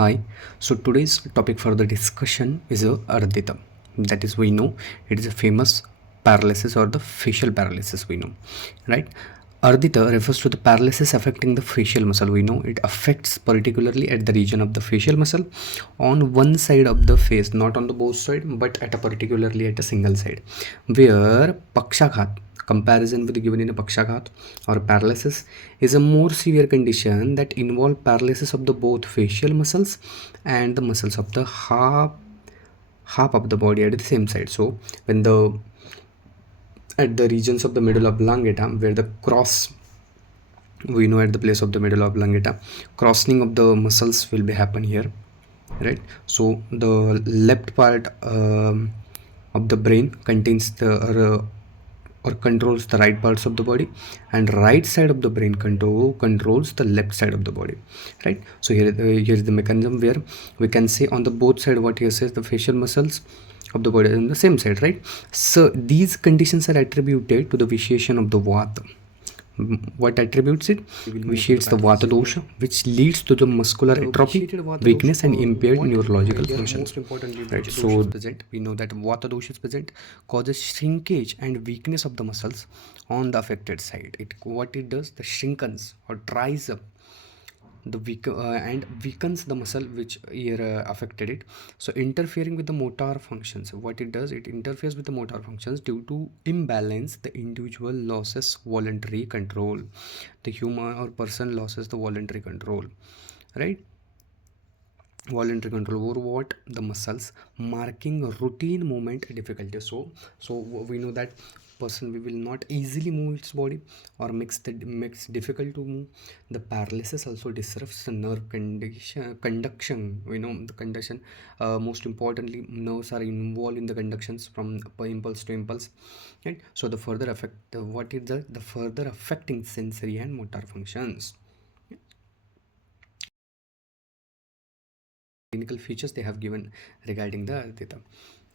Hi. So today's topic for the discussion is Ardita. That is, we know it is a famous paralysis or the facial paralysis. We know, right? Ardita refers to the paralysis affecting the facial muscle. We know it affects particularly at the region of the facial muscle on one side of the face, not on the both side, but at a particularly at a single side, where pakshaghat comparison with given in a pakshaghat or paralysis is a more severe condition that involve paralysis of the both facial muscles and the muscles of the half of the body at the same side. So when the at the regions of the middle oblongata where the cross, we know at the place of the middle oblongata, crossing of the muscles will be happen here, right? So the left part of the brain contains the or controls the right parts of the body, and right side of the brain controls the left side of the body, right? So here is the mechanism where we can say on the both side what here says the facial muscles of the body on the same side, right? So these conditions are attributed to the vitiation of the vata. What attributes it? Vitiates the vata dosha, which leads to the muscular atrophy, weakness, and impaired neurological function. Most importantly, right? So present, we know that vata dosha is present, causes shrinkage and weakness of the muscles on the affected side. What it does, the shrinkens or dries up the and weakens the muscle which here affected it, so interfering with the motor functions. What it does, it interferes with the motor functions. Due to imbalance, the individual loses voluntary control. The human or person loses the voluntary control, right? Voluntary control over what? The muscles, marking routine movement difficulty. So we know that person we will not easily move its body or makes difficult to move. The paralysis also disrupts the nerve conduction. We know the conduction, most importantly nerves are involved in the conductions from impulse to impulse, right? So the further affect what is the further affecting sensory and motor functions. Clinical features they have given regarding the Ardita.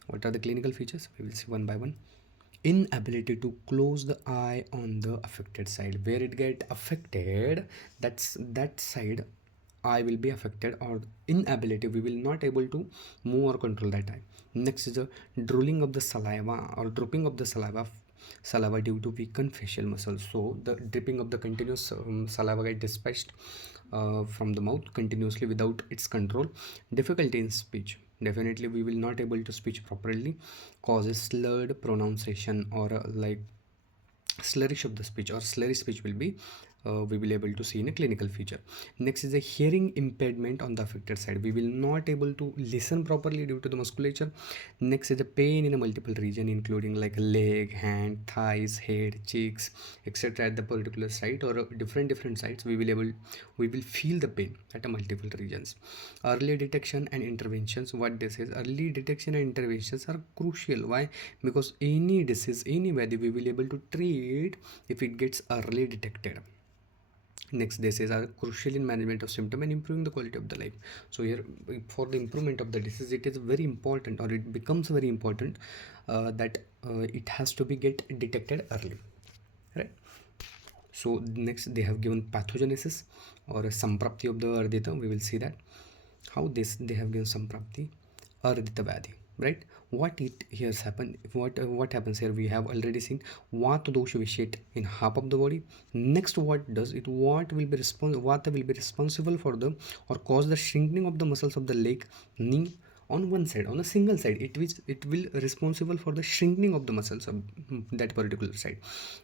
What are the clinical features? We will see one by one. Inability to close the eye on the affected side. Where it get affected, that's that side eye will be affected, or inability, we will not able to move or control that eye. Next is the drooling of the saliva or dropping of the saliva due to weakened facial muscles. So the dripping of the continuous saliva get dispatched from the mouth continuously without its control. Difficulty in speech, definitely we will not able to speak properly, causes slurred pronunciation or like slurish of the speech or slurry speech will be we will able to see in a clinical feature. Next is a hearing impairment on the affected side. We will not able to listen properly due to the musculature. Next is the pain in a multiple region including like leg, hand, thighs, head, cheeks, etc. At the particular site or different sites we will feel the pain at a multiple regions. Early detection and interventions, what this is, early detection and interventions are crucial. Why? Because any disease, anywhere we will able to treat if it gets early detected. Next, this is are crucial in management of symptom and improving the quality of the life. So here for the improvement of the disease, it is very important or it becomes very important that it has to be get detected early, right? So next they have given pathogenesis or a samprapti of the Ardita. We will see that how this they have given samprapti Ardit Vyadhi, right? What it here's happened, what happens here, we have already seen vata dosha vitiate in half of the body. Next, what does it, what will be vata will be responsible for the or cause the shrinking of the muscles of the leg, knee on one side, on a single side. It will responsible for the shrinking of the muscles of that particular side.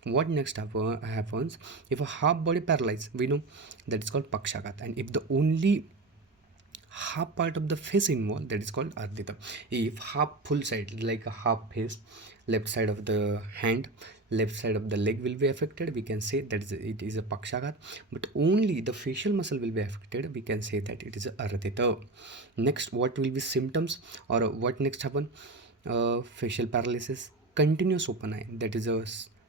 What next happens if a half body paralyzed, we know that is called pakshagat, and if the only half part of the face involved, that is called ardita. If half full side like a half face, left side of the hand, left side of the leg will be affected, we can say that it is a pakshagat. But only the facial muscle will be affected, we can say that it is a ardita. Next, what will be symptoms or what next happen? Facial paralysis, continuous open eye, that is a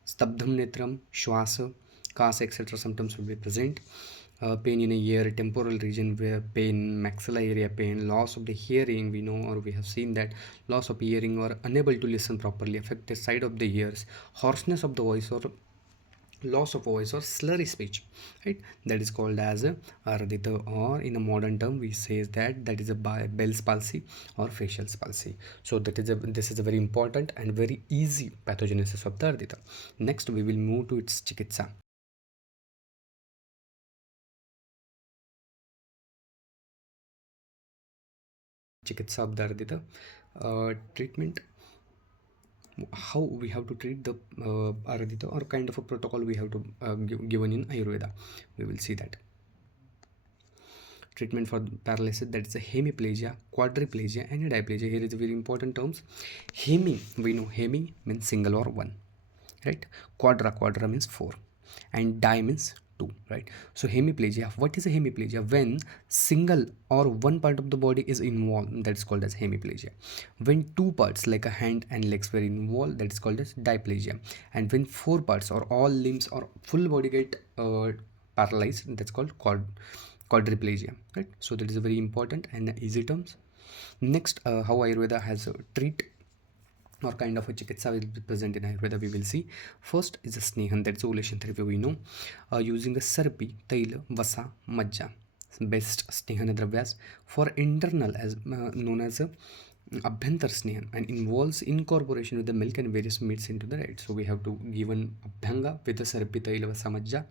stabdham netram, shwasa, kas, etc. symptoms will be present. Pain in a ear, temporal region where pain, maxilla area pain, loss of the hearing, we know or we have seen that loss of hearing or unable to listen properly, affect the side of the ears, hoarseness of the voice or loss of voice or slurry speech, right? That is called as a ardita, or in a modern term we say that is a Bell's palsy or facial palsy. So this is a very important and very easy pathogenesis of the ardita. Next we will move to its chikitsa. Chikitsa of the ardita, treatment, how we have to treat the ardita, or kind of a protocol we have to given in ayurveda. We will see that. Treatment for paralysis, that is a hemiplegia, quadriplegia and diplegia. Here is very important terms. Hemi, we know hemi means single or one, right? Quadra means four, and di means two, right? So hemiplegia, what is a hemiplegia? When single or one part of the body is involved, that's called as hemiplegia. When two parts like a hand and legs were involved, that is called as diplegia. And when four parts or all limbs or full body get paralyzed, that's called quadriplegia, right? So that is a very important and easy terms. Next, how ayurveda has treat or kind of a chikitsa will be present in ayurveda, we will see. First is a snehan, that's ovulation therapy, we know, using a sarpi, taila, vasa, majja, best snehan dravyas for internal, as known as a abhyantar snehan, and involves incorporation with the milk and various meats into the diet. So we have to give an abhyanga with the sarpi, taila, vasa, majja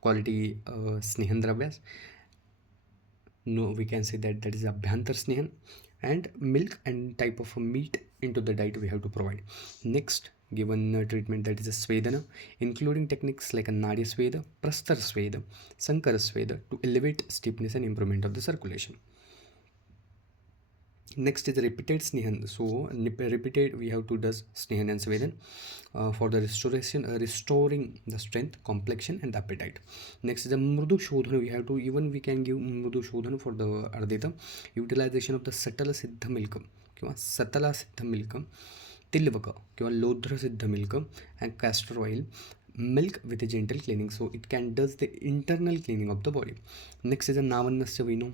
quality snehan dravyas. No, we can say that is abhyantar snehan, and milk and type of a meat into the diet we have to provide. Next, given treatment, that is a svedana, including techniques like a nadya sveda, prastar sveda, sankara sveda to elevate stiffness and improvement of the circulation. Next is repeated snehan. So repeated we have to do snehan and svedan for the restoring the strength, complexion and the appetite. Next is the mrudu shodhana. We can give mrudu shodhana for the ardita, utilization of the satala siddha milk किंवा satala siddha milk, tilvaka किंवा lodhra siddha milk and castor oil, milk with a gentle cleaning, so it can does the internal cleaning of the body. Next is a navannasya, we know,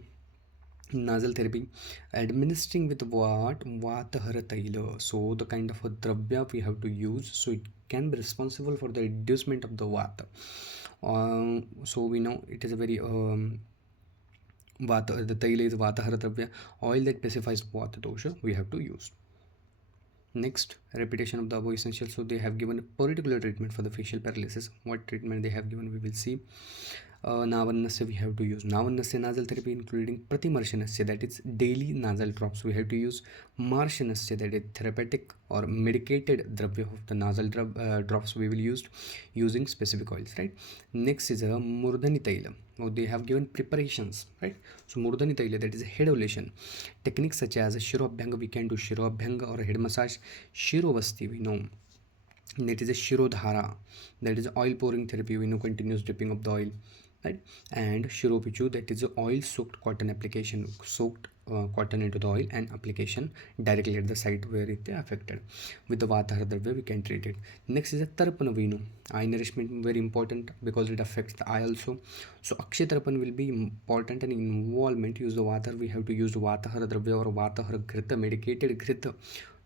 nasal therapy, administering with what? Vatahara taila. So the kind of a dravya we have to use, so it can be responsible for the reducement of the vata. So we know it is a very vata, the taila is vatahara dravya, oil that pacifies vata dosha we have to use. Next, repetition of the above essential. So they have given a particular treatment for the facial paralysis. What treatment they have given, we will see. Navannasya we have to use Navannasya nasal therapy, including Pratimarshanasya, that is daily nasal drops we have to use. Marshanasya, that is therapeutic or medicated dravya of the nasal drops we will use using specific oils, right? Next is a Murdani Taila. Now they have given preparations, right? So Murdani Taila, that is a head ovulation. Techniques such as Shirobhyanga, we can do Shirobhyanga or a head massage. Shirovasti, we know. That is a Shirodhara, that is oil pouring therapy, we know, continuous dripping of the oil, right? And Shiropichu, that is a oil soaked cotton application, soaked cotton into the oil and application directly at the site where it is affected. With the Vatahara Dravya we can treat it. Next is a Tarpana, we know, eye nourishment, very important because it affects the eye also. So Akshay Tarpan will be important, and involvement use the Vatar, we have to use the Vatahara Dravya or Vatahara Ghrita, medicated Ghrita,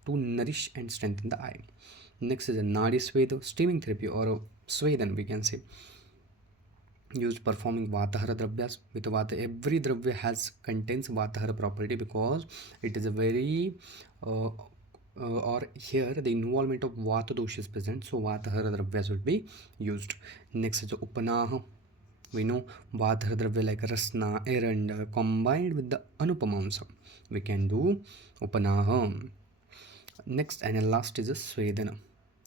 to nourish and strengthen the eye. Next is a Nadi Sveda, steaming therapy or a Svedan, we can say, used performing Vatahara Dravyas. With Vata, every Dravya contains Vatahara property because it is a very or here the involvement of Vata dosha is present, so Vatahara Dravyas would be used. Next is Upanaha. We know Vatahara Dravya like Rasna, Eranda combined with the Anupamamsa. We can do Upanaha. Next and last is a Svedana.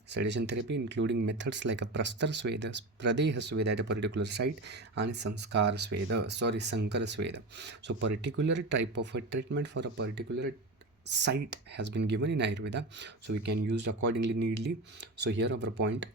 Sedation therapy, including methods like a Prastar Sveda, Pradeha Sveda at a particular site, and Sankara Sveda. So particular type of a treatment for a particular site has been given in Ayurveda, so we can use accordingly neatly. So here our point.